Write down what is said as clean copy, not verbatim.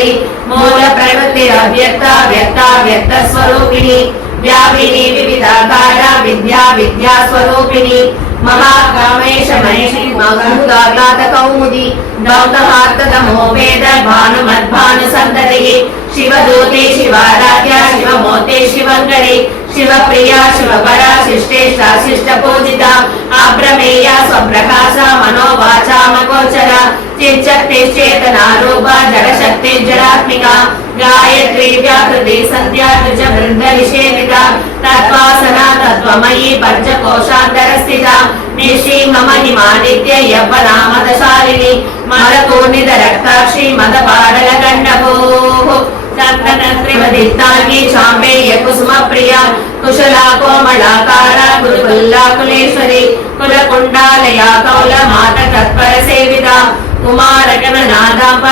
सुंदरी मूल प्रवृत्ति अव्यक्त व्यक्त व्यक्त स्वरूपिणी व्यापिनी विविधाकार विद्या विद्या स्वरूपिणी महाकामेश महेशी मगुदात कौमुदी दौतहार्तमोपेद भानुमद्भानु संतति शिवदूते शिवाराध्या शिवमोते शिवंकरे शिवप्रिया शिवपरा शिष्टेशा शिष्टपूजिता अप्रमेया स्वप्रकाश मनोवाचा मगोचरा चिच्चक्तिश्चेतना रूपा जडशक्ति जडात्मिका गायत्री व्याकृति संध्या तुज वृंद निषेविता तत्वासना तत्वमयी पंचकोशान्तरस्थिता निश्चीम महिमा नित्य यवनामदशालिनी मदपूर्णित रक्ताक्षी मदपाडल गण्डभूः सप्तनत्रिवदित्तार्गी चाम्बेय कुसुम प्रिया कुशला कोमलाकारा गुरुकुल्ला कुलेश्वरी कुलकुण्डालया कौल माता तत्पर सेविता कुमारकमनादाम्ब